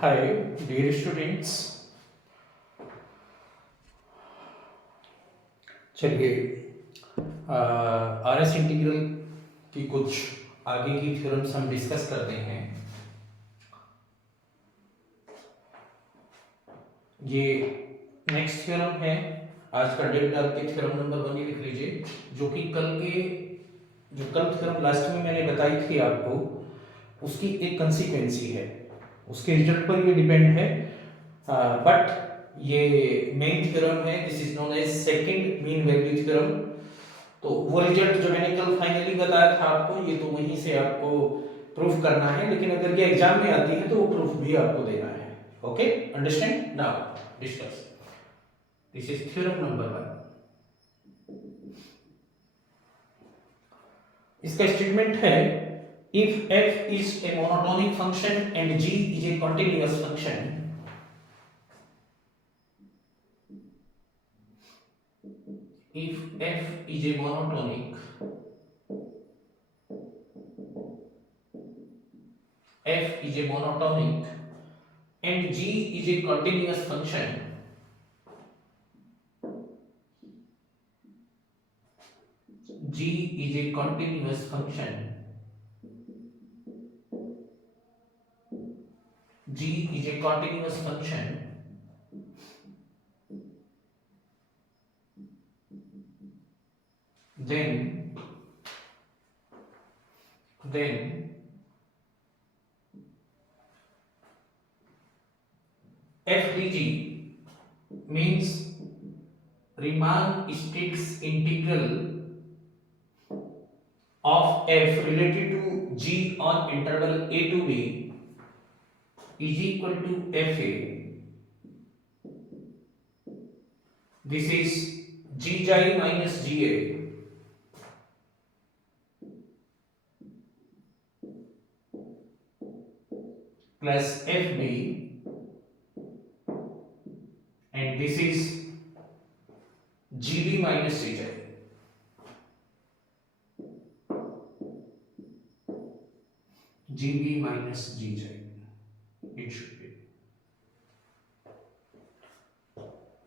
हाय dear students. चलिए R S integral की कुछ आगे की थ्योरम्स हम डिस्कस करते हैं। ये नेक्स्ट थ्योरम है आज का डेट डाल के थ्योरम नंबर 1 ही लिख लीजिए, जो कि कल थ्योरम लास्ट में मैंने बताई थी आपको, उसकी एक कंसिक्वेंसी है, उसके रिजल्ट पर ये डिपेंड है। बट ये मेन थ्योरम है, this is known as second mean value theorem. तो वो रिजल्ट जो मैंने कल फाइनली बताया था आपको, ये तो वहीं से आपको प्रूफ करना है, लेकिन अगर ये एग्जाम में आती है तो वो प्रूफ भी आपको देना है। Okay, understand? Now discuss, this is theorem number 1। इसका स्टेटमेंट है, if f is a monotonic function and g is a continuous function, if f is a monotonic, f is a monotonic and g is a continuous function, g is a continuous function, g is a continuous function, then f dg means Riemann Stick's integral of f related to g on interval a to b is equal to fa. This is gj minus ga plus fb, and this is gb minus gj. gb minus gj it should be.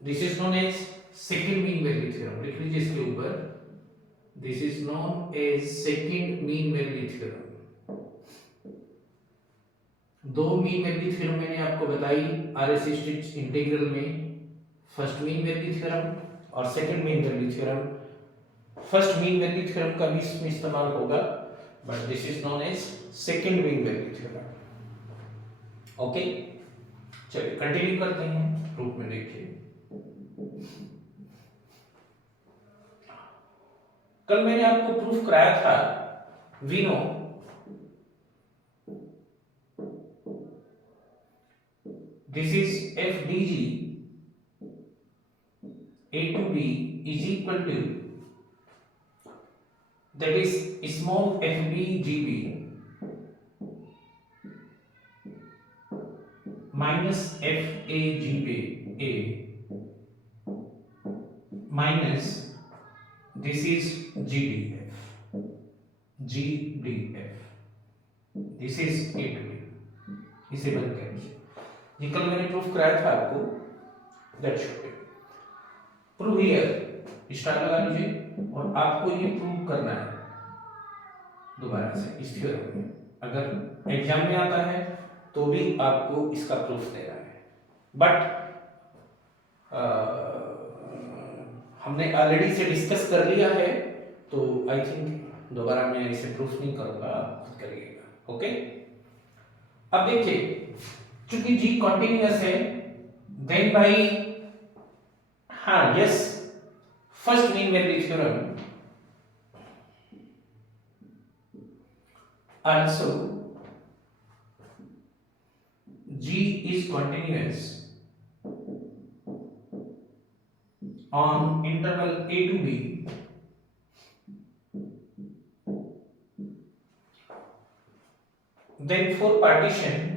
This is known as second mean value theorem, लिख लीजिए इसके ऊपर, this is known as second mean value theorem। दो mean value theorem मैंने आपको बताई R S Stieltjes integral में, first mean value theorem और second mean value theorem. First mean value theorem का भी इसमें इस्तेमाल होगा, but this is known as second mean value theorem. Okay, चलिए कंटिन्यू करते हैं प्रूफ में। देखिए, कल मैंने आपको प्रूफ कराया था, we know this is f dg a to b is equal to, that is small fb gb minus fa gb a minus this is gdf this is a to b। इसे बंद करिए, ये कल मैंने proof कराया था आपको, that should B prove here. Star लगा लीजिए और आपको ये प्रूव करना है दोबारा से इस थ्योरम में। अगर एग्जाम में आता है तो भी आपको इसका प्रूफ देना है, बट हमने ऑलरेडी से डिस्कस कर लिया है, तो आई थिंक दोबारा मैं इसे प्रूफ नहीं करूंगा, आप खुद करिएगा। ओके, अब देखिए, चूंकि जी कॉन्टिन्यूअस है, देन भाई, हाँ yes, first mean value theorem also g is continuous on interval a to b, then for partition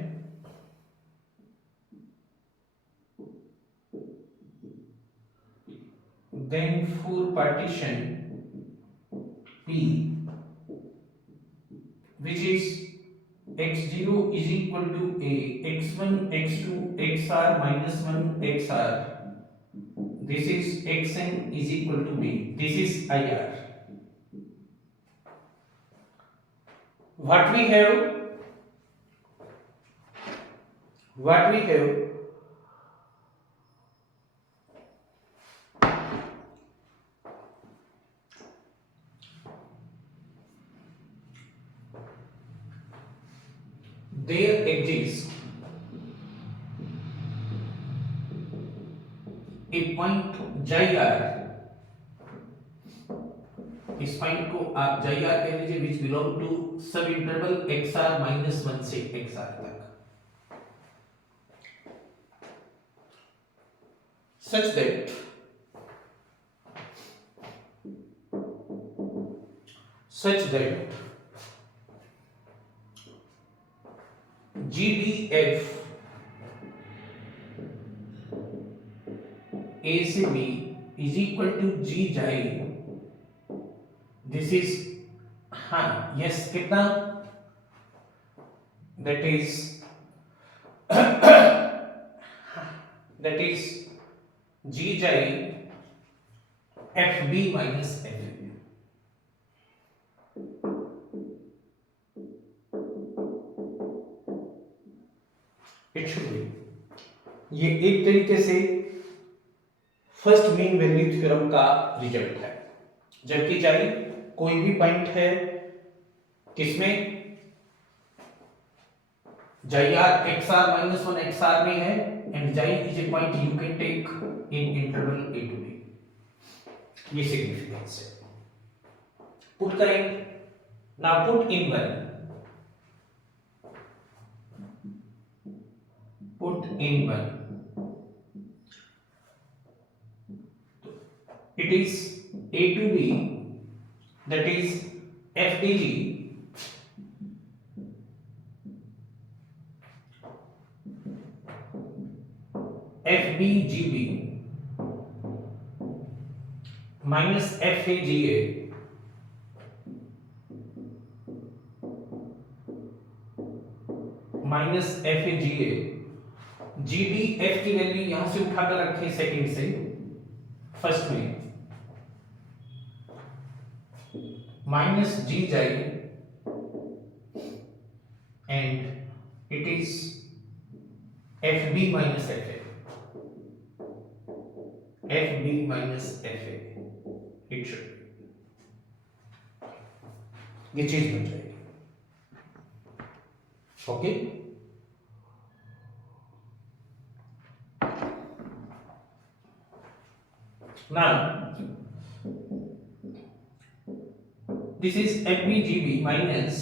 p, which is x0 is equal to a, x1 x2 xr minus 1 xr, this is xn is equal to b, this is IR. What we have, there exists a point xi r, इस point को आप xi r कह लीजिए, which belong to sub interval xr minus 1 से xr तक, such that GDF A से B is equal to G xi, this is, हाँ yes, कितना, that is G xi FB minus FA, it should B, ये एक तरीके से first mean value theorem का रिजल्ट है। जबकि जाई कोई भी पॉइंट है किसमें, जाई आर xr minus 1 xr में है, and xi is a point you can take in interval a to b, ये सिग्निफिकेंस है। पुट करेंगे, now put in 1, put in 1, it is a to b, that is FDG FBGB minus FAGA minus FAGA, GDF की value यहां से उठाकर रखें second से first में, minus G xi and it is FB minus FA, FB minus FA, it should, ये चीज बन जाएगी। Okay, now this is FBGB minus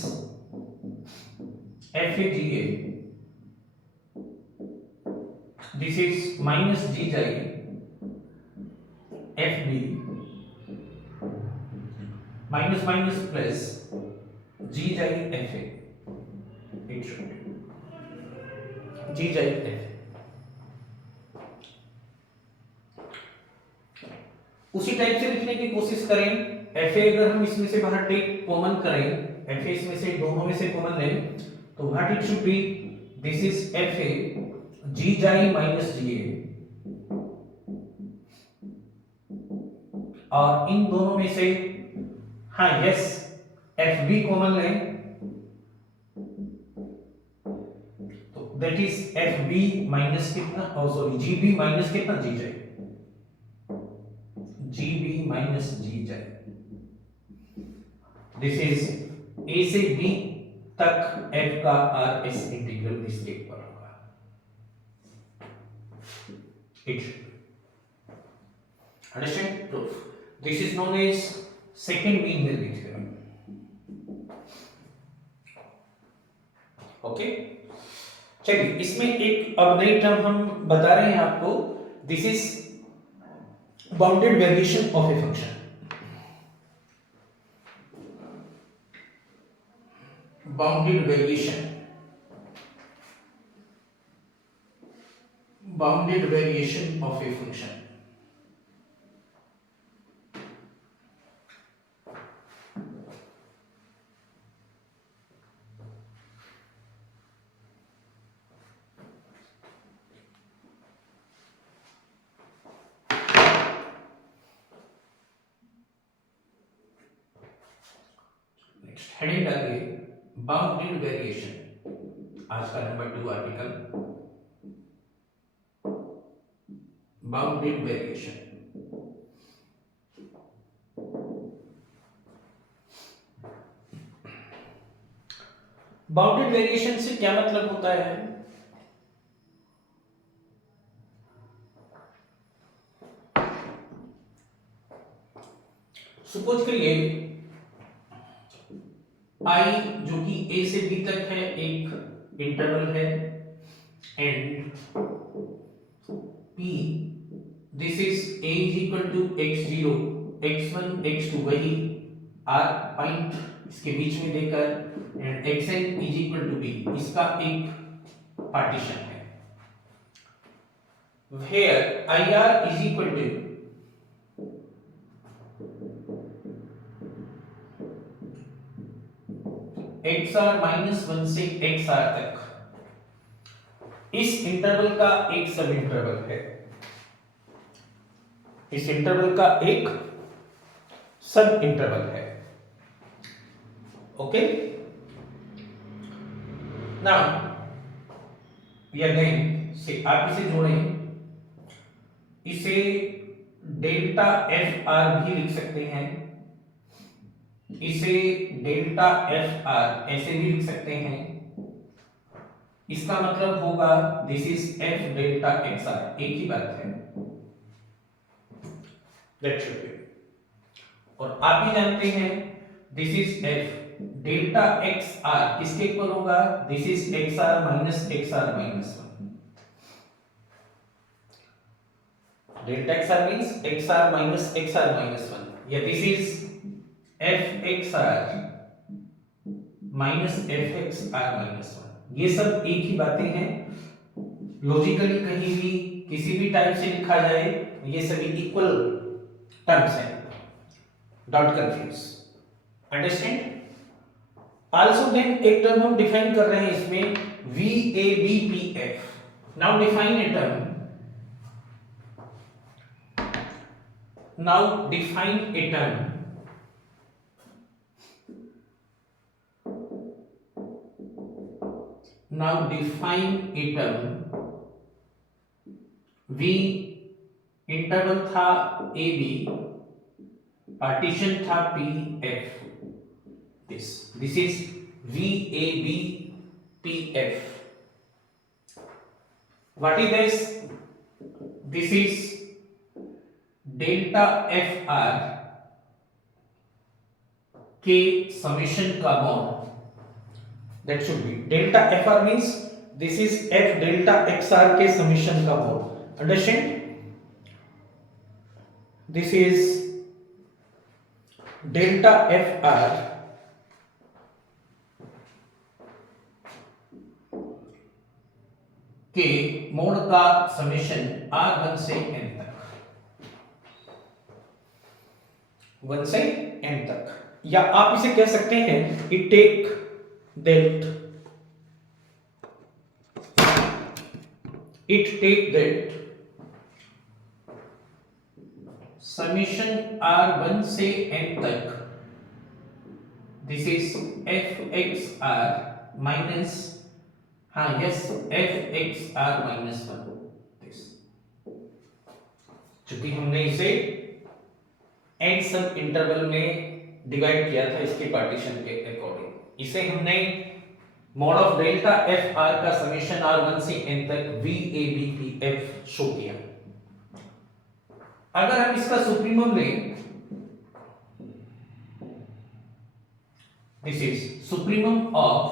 FAGA, this is minus G xi FB minus minus plus G xi FA, it should be G xi FA। उसी type से लिखने की कोशिश करें, FA अगर हम इसमें से बाहर टेक कॉमन करें, FA इसमें से दोनों में से कॉमन लें, तो what it should B, this is FA G xi minus GA, और इन दोनों में से, हाँ यस, FB कॉमन लें, तो दैट इज FB माइनस कितना, सॉरी GB माइनस कितना, G xi, GB minus G xi, this is A से B तक F का RS इंटीग्रल इस केस पर होगा, it understand proof, this is known as second mean value theorem. Okay, चलिए इसमें एक अब नई टर्म हम बता रहे हैं आपको, this is bounded variation of a function, bounded variation of a function. Heading डालिए बाउंडेड वेरिएशन। आज का number 2 article bounded variation. Bounded variation से क्या मतलब होता है? सपोज करिए आई जो कि ए से बी तक है एक इंटरवल है and P this is A is equal to x0 x1 x2 वही आर पॉइंट इसके बीच में देकर and xn is equal to B इसका एक पार्टीशन है where I R is equal to xr minus 1 से xr तक इस इंटरवल का एक सब इंटरवल है। इस इंटरवल का एक सब इंटरवल है। ओके नाउ अगेन से आप इसे जोड़ें, इसे डेल्टा एफ आर भी लिख सकते हैं, इसे डेल्टा एफ आर ऐसे भी लिख सकते हैं। इसका मतलब होगा this is F delta X R, एक ही बात है। That should be. और आप भी जानते हैं this is F delta X R किसके इक्वल होगा? This is X R minus X R minus 1। Delta X R means X R minus X R minus 1 या this is F X R minus F X R minus 1। ये सब एक ही बातें हैं। Logically कहीं भी किसी भी टाइप से लिखा जाए ये सभी इक्वल टर्म्स हैं। Don't confuse, understand. Also then एक टर्म हम डिफाइन कर रहे हैं इसमें V A B P F. Now define a term, now define a term now define a term v interval था ए बी, पार्टीशन था P F, this is V A B P F. What is this is delta F R के summation का bound. That should be delta fr means this is f delta xr के summation का mode. Understand? This is delta fr के mode का summation r1 से n तक, 1 से n तक। या आप इसे कह सकते हैं it take that summation r1 से n तक this is fxr minus fxr minus 1 this। चूंकि हमने इसे n सब इंटरवल में डिवाइड किया था इसके पार्टीशन के अकॉर्डिंग, इसे हमने mod of delta F R का समेशन r1 से n तक V A B P F show किया। अगर हम इसका सुप्रीमम लें, this is supremum of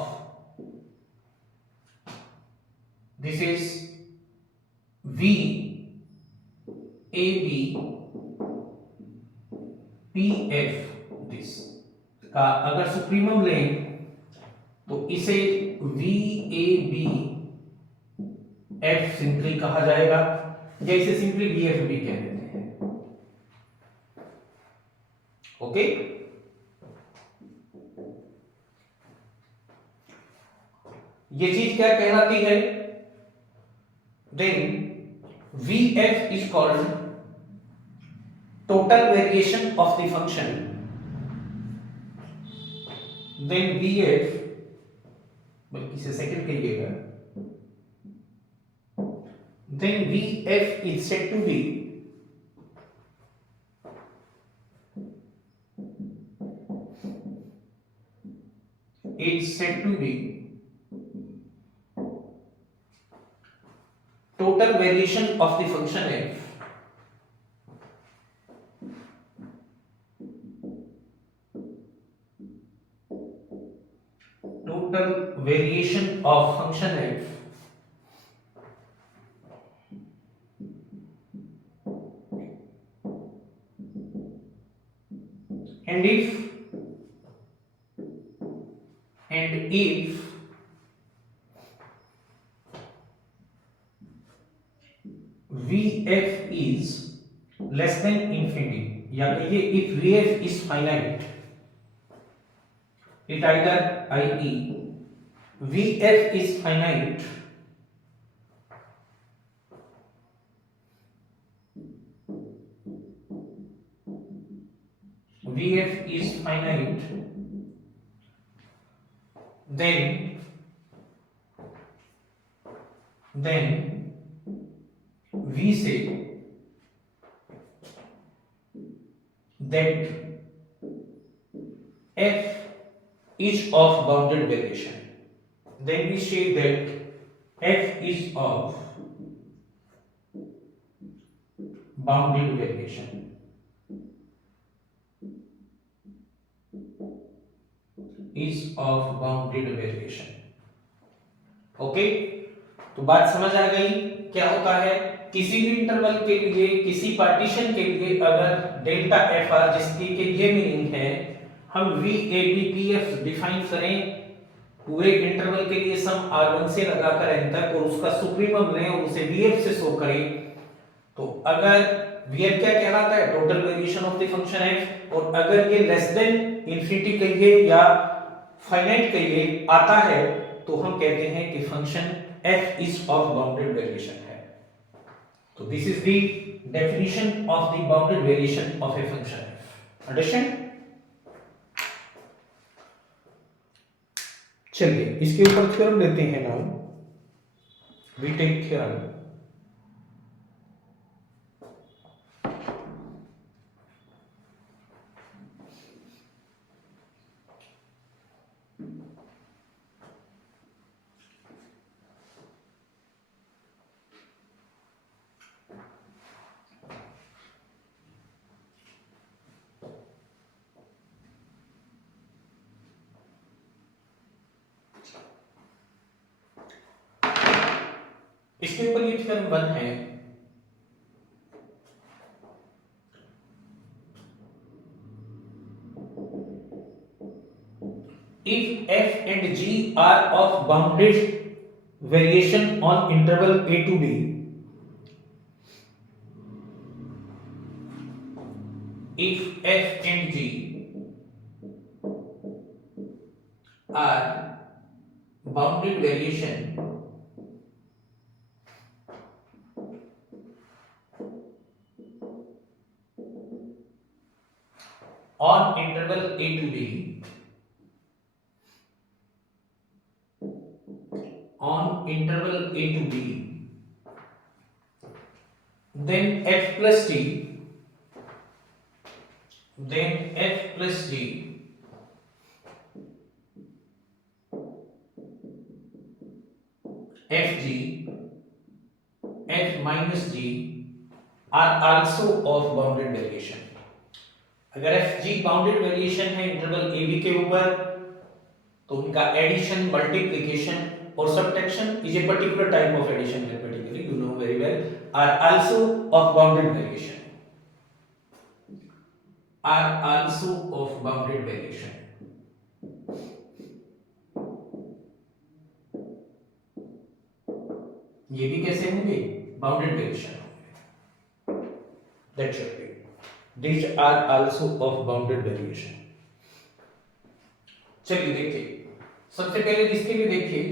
this is V A B P F this का अगर सुप्रीमम लें तो इसे V A B F simply कहा जाएगा या इसे सिंपली वी एफ बी कह देते हैं। ओके, ये चीज क्या कहलाती है? Then V F is called total variation of the function then V F, बल्कि इसे सेकंड कहिएगा, then V F is said to be total variation of the function f and if vf is less than infinity, या कहिए if vf is finite, it either i.e. vf is finite then we say that f is of bounded variation. Then we say that f is of bounded variation. Okay, तो बात समझ आ गई क्या होता है। किसी भी इंटरवल के लिए, किसी पार्टीशन के लिए अगर डेल्टा एफ आर, जिसकी के ये मीनिंग है हम V A B P F define करें पूरे इंटरवल के लिए सम r1 से लगाकर n तक, और उसका सुप्रीमम लें और उसे vf से शो करें, तो अगर vf क्या कहलाता है, total variation of the function f, और अगर ये लेस देन इंफिनिटी कहिए या फाइनाइट कहिए आता है तो हम कहते हैं कि function f is of bounded variation है। तो this is the definition of the bounded variation of a function f। Understand? चलिए इसके ऊपर थ्योरम लेते हैं। Now we take theorem. इसके ऊपर ये थ्योरम 1 है, if f and g are of bounded variation on interval a to b, if f and g are bounded variation on interval a to b, on interval a to b, then f plus t, then f plus t fg, f minus g are also of bounded variation। अगर fg bounded variation है interval a b के ऊपर तो उनका addition, multiplication और subtraction is a particular type of addition, mathematically you know very well, are also of bounded variation, are also of bounded variation. ये भी कैसे होंगे, बाउंडेड वेरिएशन होंगे। That should be, these are also of bounded variation। चलिए देखिए, सबसे पहले इसके लिए देखिए,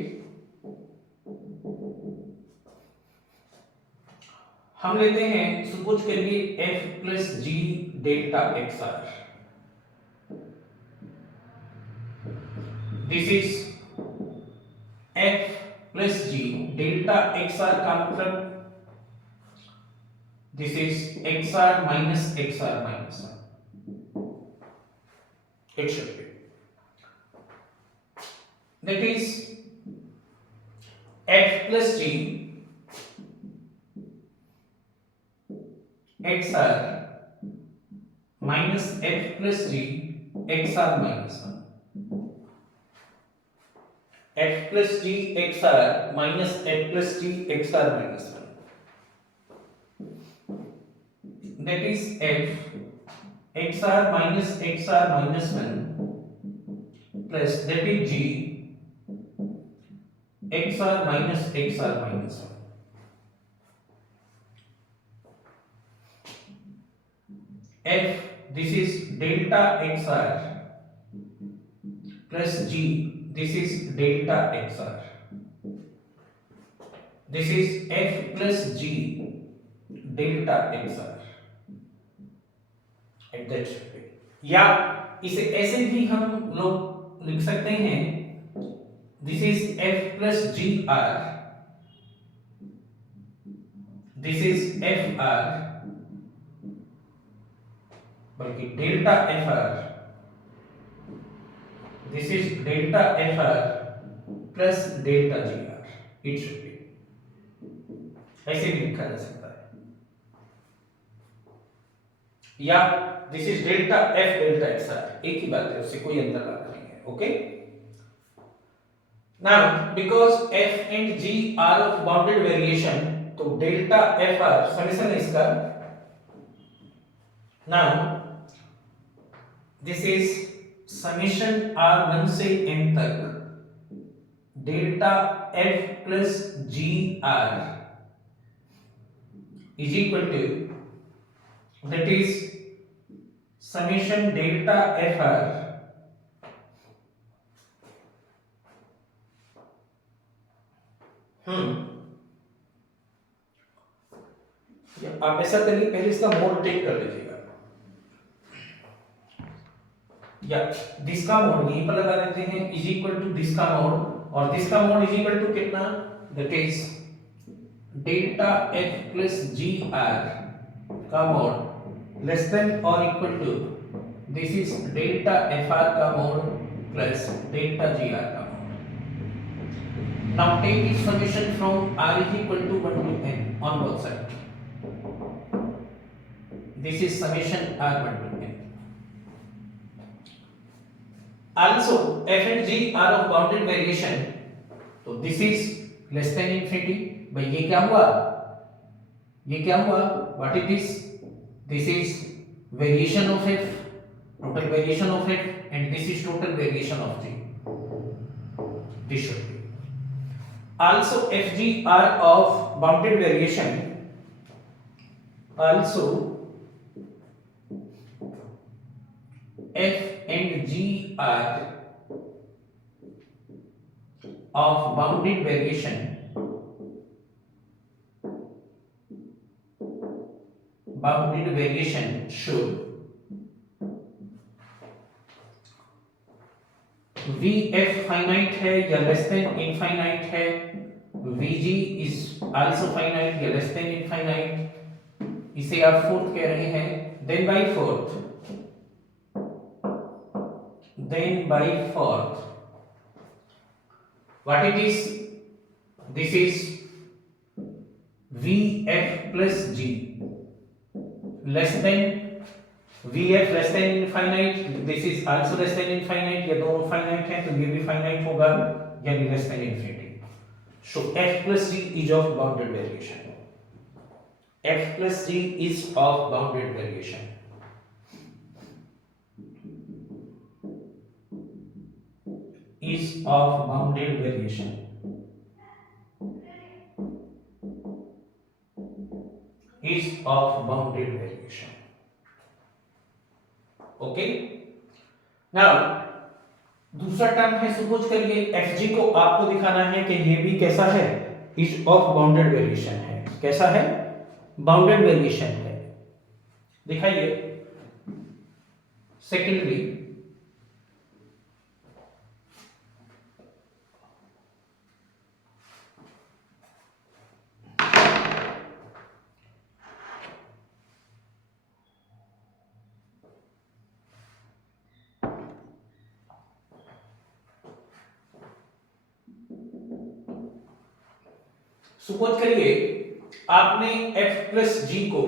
हम लेते हैं सपोज करिए f plus G delta X R. This is F plus G delta X R का मतलब this is X R minus it should be that is f plus g xr minus f plus g xr minus 1 f plus g xr minus f plus g xr minus 1 that is f xr minus xr minus 1 plus that is g xr minus xr minus 1 f this is delta xr plus g this is delta xr this is f plus g delta xr at that way या इसे ऐसे भी हम लोग लिख सकते हैं this is f plus gr this is fr बल्कि delta fr this is delta fr plus delta gr it should be ऐसे भी लिखा जा सकता है या this is delta f delta xr एक ही बात है उससे कोई अंतर नहीं है okay now because f and g are of bounded variation तो डेल्टा fr समेशन है इसका now this is summation r1 से n तक delta f plus G R is equal to that is summation delta fr या आप ऐसा करिए पहले इसका मोड टेक कर लीजिएगा या दिस का मोड यहीं पर लगा देते हैं इज इक्वल टू दिस का मोड और दिस का मोड इज इक्वल टू कितना that is delta f plus G R का mod less than or equal to this is delta fr का mode plus delta gr का mode now take its summation from r is equal to 1 to n on both sides this is summation r1 to n also f and g are of bounded variation तो this is less than infinity भाई ये क्या हुआ what it is this is variation of f total variation of f and this is total variation of g this should be also fg are of bounded variation also f and g are of bounded variation should vf finite है या less than infinite है vg is also finite या less than infinite इसे आप fourth कह रहे हैं then by fourth what it is this is vf plus g less than vf less than infinite this is also less than infinite ये दोनों finite हैं तो ये भी finite होगा यानी less than infinity so f plus g is of bounded variation f plus g is of bounded variation is of bounded variation is of bounded variation okay now दूसरा term है suppose करिए fg को आपको दिखाना है कि ये भी कैसा है इज ऑफ बाउंडेड वेरिएशन है कैसा है बाउंडेड वेरिएशन है दिखाइए सेकेंडली सपोज करिए आपने f प्लस जी को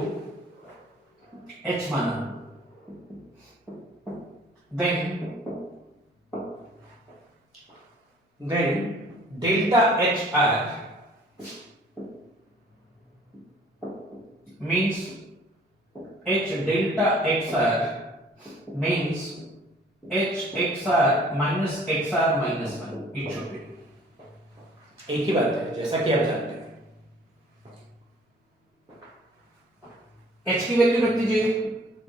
h माना, then delta H R means h delta xr means h xr minus xr minus 1 it should be एक ही बात है जैसा कि आप जानते हैं। h की वैल्यू रख दीजिए,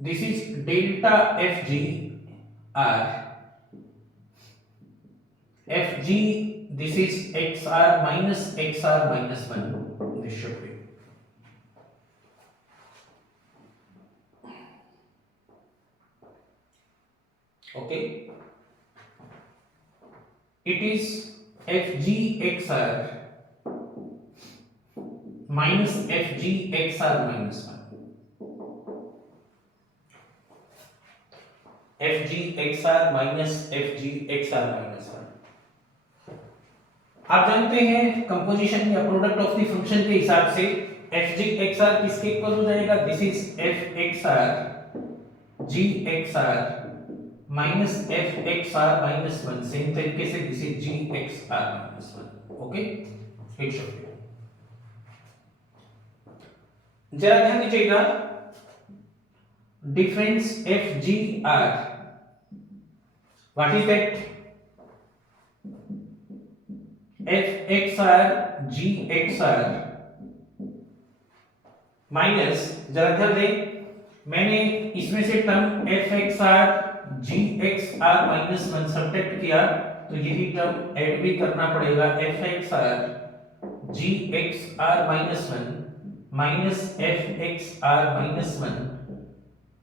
this is delta F G R, F G this is X R minus 1 this should be okay, it is fg xr minus fg xr minus 1, fg xr minus fg xr minus 1। आप जानते हैं composition या product of the function के हिसाब से fg xr किसके equal हो जाएगा, this is f xr g xr minus F X R minus 1, same तरीके से this is G X R minus 1। Okay, एक शब्द जरा ध्यान दीजिएगा, difference F G R, what is that, F X R G X R minus, जरा ध्यान दें, मैंने इसमें से term F X R G X R minus 1 subtract किया तो यही टर्म ऐड भी करना पड़ेगा, F X R G X R minus 1 minus F X R minus 1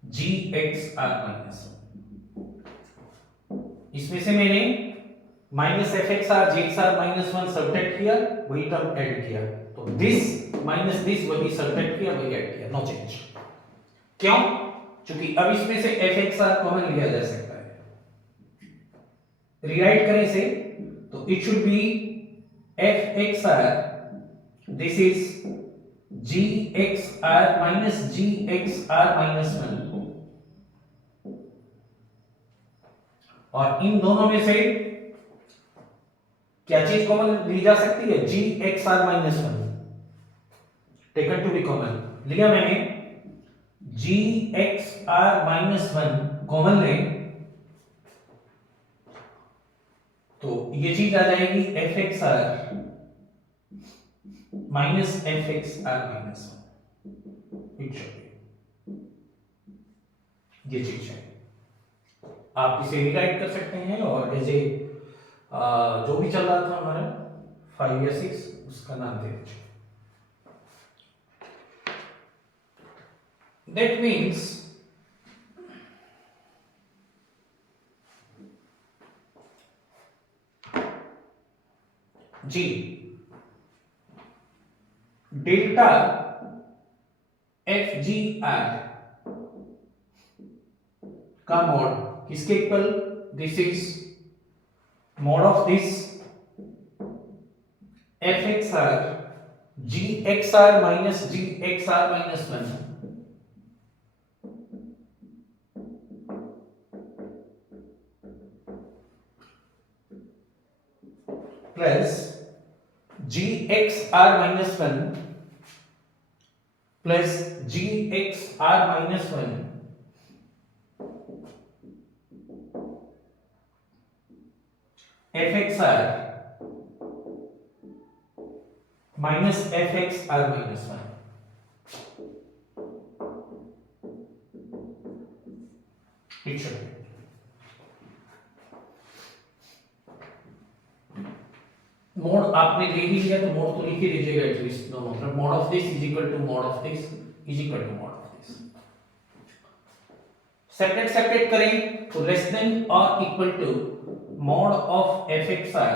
G X R minus 1। इसमें से मैंने minus F X R G X R minus 1 subtract किया, वही टर्म ऐड किया, तो दिस माइनस दिस वही सब्ट्रैक्ट किया वही ऐड किया, नो चेंज। क्यों? क्योंकि अब इसमें से एफ एक्स आर कॉमन लिया जा सकता है, रीराइट करें इसे तो it should be F X R, this is G X R minus G X R minus 1, और इन दोनों में से क्या चीज कॉमन ली जा सकती है, G X R minus 1 taken to be common, लिया मैंने, G X R minus 1 common लें तो ये चीज आ जाएगी F X R minus F X R minus 1, ये चीज है। आप इसे रीराइट कर सकते हैं और एज ए जो भी चल रहा था हमारा 5 या 6 उसका नाम दे दीजिए। That means G delta F G R का मॉड किसके equal, this is mod of this F X R G X R minus G X R minus 1 plus G X R minus 1 plus G X R minus 1 F X R minus F X R minus 1 it should mod आपने ले ही लिया तो mode तो लिख ही दीजिएगा at least दोनों तरफ, mod of this is equal to mod of this is equal to mod of this. Separate करें तो लेस देन और equal to mod of F X R,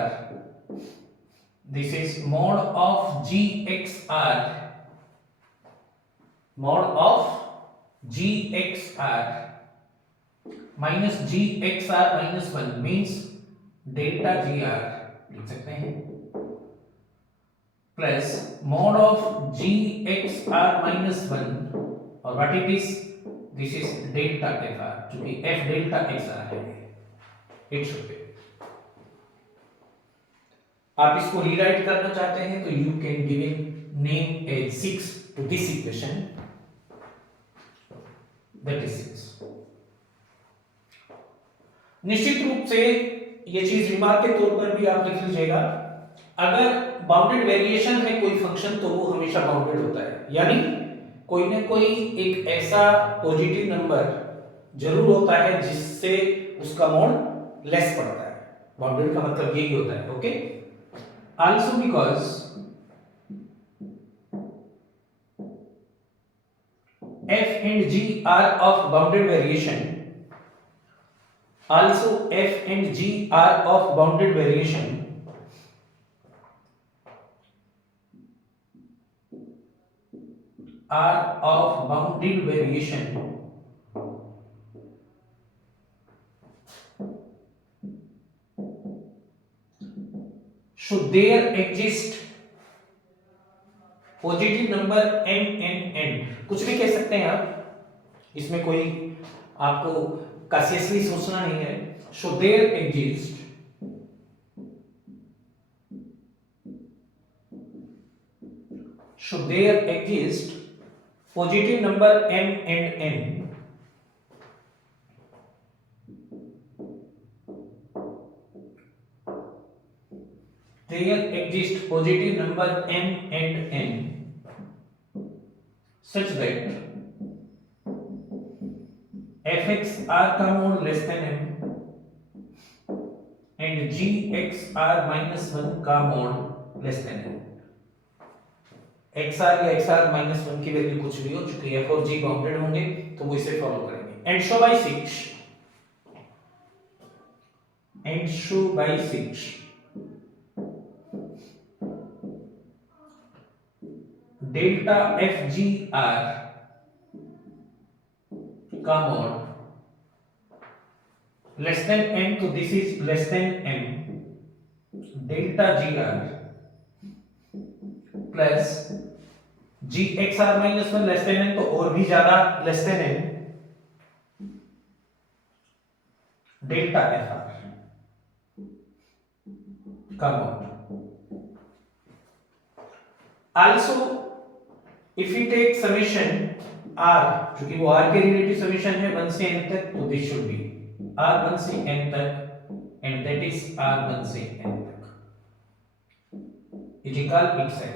this is mod of G X R, mod of G X R minus G X R minus 1 means delta G R लिख सकते हैं, plus mod of g x r minus 1 और what it is, this is delta F R, क्योंकि f delta x r है, it should be. आप इसको rewrite करना चाहते हैं तो you can give in name as 6 to this equation, that is 6। निश्चित रूप से ये चीज रिमार्क के तौर पर भी आप लिख लीजिएगा, अगर बाउंडेड वेरिएशन है कोई फंक्शन तो वो हमेशा बाउंडेड होता है, यानी कोई ना कोई एक ऐसा पॉजिटिव नंबर जरूर होता है जिससे उसका मॉड लेस पड़ता है। बाउंडेड का मतलब यही होता है, okay. Also because f and g are of bounded variation, also f and g are of bounded variation, should there exist positive number n, कुछ भी कह सकते हैं आप, इसमें कोई आपको कॉन्शियसली सोचना नहीं है। should there exist positive number m and n, there exist positive number m and n such that fx r का mode less than m and gx r minus 1 का mode less than m। xr या xr minus 1 की value कुछ भी हो, चूंकि f और g bounded होंगे तो वो इसे फॉलो करेंगे। And show by 6 delta F G R का मॉड लेस देन m, तो this is less than m, delta G R plus G X R minus 1 less than n, तो और भी ज्यादा less than n, delta F R का mod. Also if you take summation r, क्योंकि वो r के relative summation है 1 से n तक, तो दिस शुड बी r1 से n तक एंड दैट इज r1 से n तक is equal x7।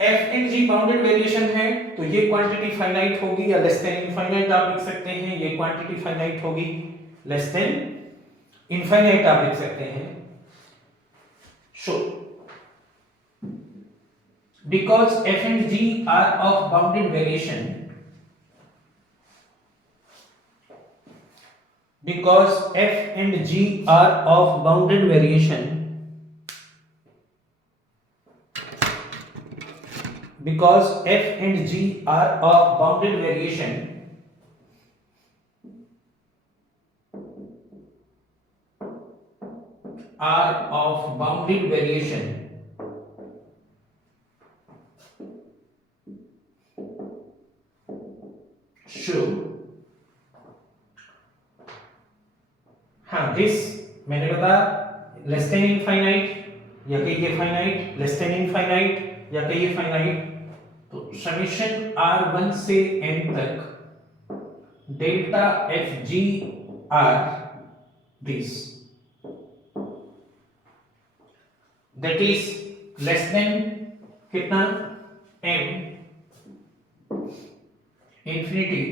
f and g bounded variation है तो ये क्वांटिटी फाइनाइट होगी या लेस देन इनफाइनाइट आप लिख सकते हैं, ये क्वांटिटी फाइनाइट होगी, लेस देन इनफाइनाइट आप लिख सकते हैं। सो because f and g are of bounded variation, because f and g are of bounded variation, because f and g are of bounded variation, are of bounded variation, हाँ this मैंने बताया less than infinite या कहिए finite, less than infinite या कहिए finite, तो summation r1 से n तक delta F G R this that is less than कितना m इंफिनिटी,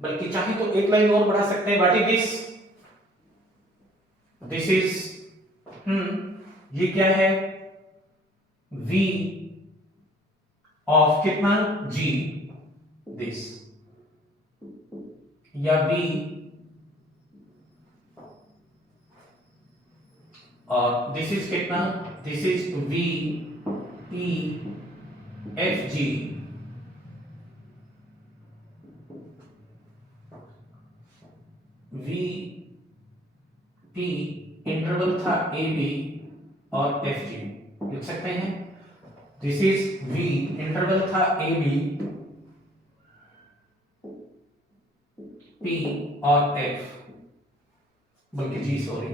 बल्कि चाहे तो एक लाइन और बढ़ा सकते हैं, व्हाट इज दिस इज ये क्या है v ऑफ कितना g दिस, या v और दिस इज कितना, this is v p f g v P interval था ए बी और एफ जी, लिख सकते हैं। दिस इज V इंटरवल था ए बी, P और F, बल्कि G सॉरी,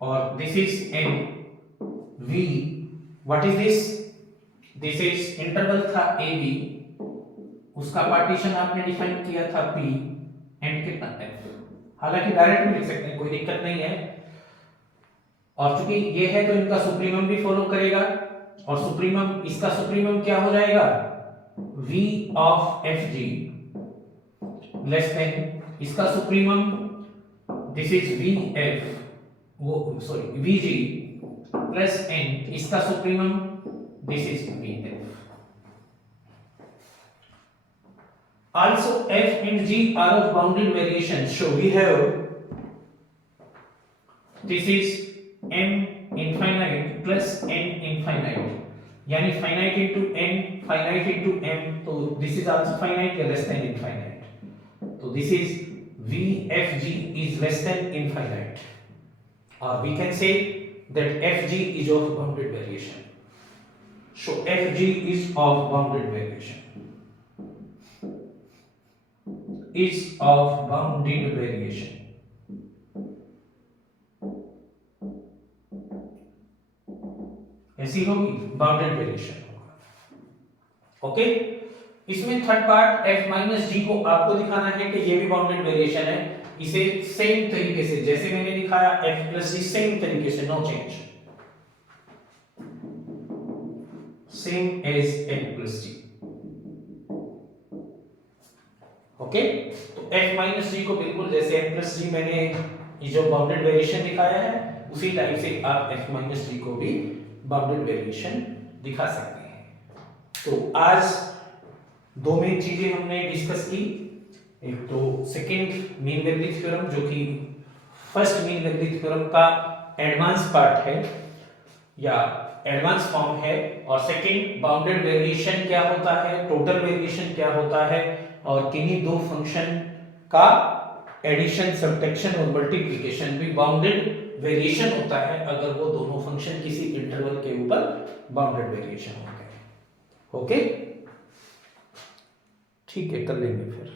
और this is N V, what is this, this is interval था ए बी, उसका पार्टीशन आपने डिफाइन किया था P एंड कितना F, हालांकि डायरेक्ट भी लिख सकते हैं, कोई दिक्कत नहीं है। और चूंकि ये है तो इनका सुप्रीमम भी फॉलो करेगा, और सुप्रीमम, इसका सुप्रीमम क्या हो जाएगा, V of F G less than इसका supremum, this is V F, वो sorry V G plus N, इसका supremum this is V F. Also f and g are of bounded variation, so we have this is m infinite plus n infinite, यानी finite into n, finite into m, तो this is also finite या less than infinite, तो this is v f g is less than infinite, or we can say that f g is of bounded variation, so f g is of bounded variation, is of bounded variation. ऐसी होगी bounded variation होगा। Okay, इसमें third part f minus G को आपको दिखाना है कि ये भी बाउंडेड वेरिएशन है। इसे सेम तरीके से जैसे मैंने दिखाया f प्लस जी, सेम तरीके से, no change, same as f plus G. Okay, तो f माइनस जी को बिल्कुल जैसे f प्लस जी मैंने ये जो बाउंडेड वेरिएशन दिखाया है उसी टाइप से आप f माइनस जी को भी बाउंडेड वेरिएशन दिखा सकते हैं। तो आज दो मेन चीजें हमने डिस्कस की, एक तो सेकंड मीन वैल्यू थ्योरम जो कि फर्स्ट मीन वैल्यू थ्योरम का एडवांस पार्ट है या एडवांस फॉर्म है, और सेकंड बाउंडेड वेरिएशन क्या होता है, टोटल वेरिएशन क्या होता है, और किन्हीं दो फंक्शन का एडिशन, सब्ट्रैक्शन और मल्टीप्लिकेशन भी बाउंडेड वेरिएशन होता है अगर वो दोनों फंक्शन किसी इंटरवल के ऊपर बाउंडेड वेरिएशन होते हैं। ओके, ठीक है, कर लेंगे फिर।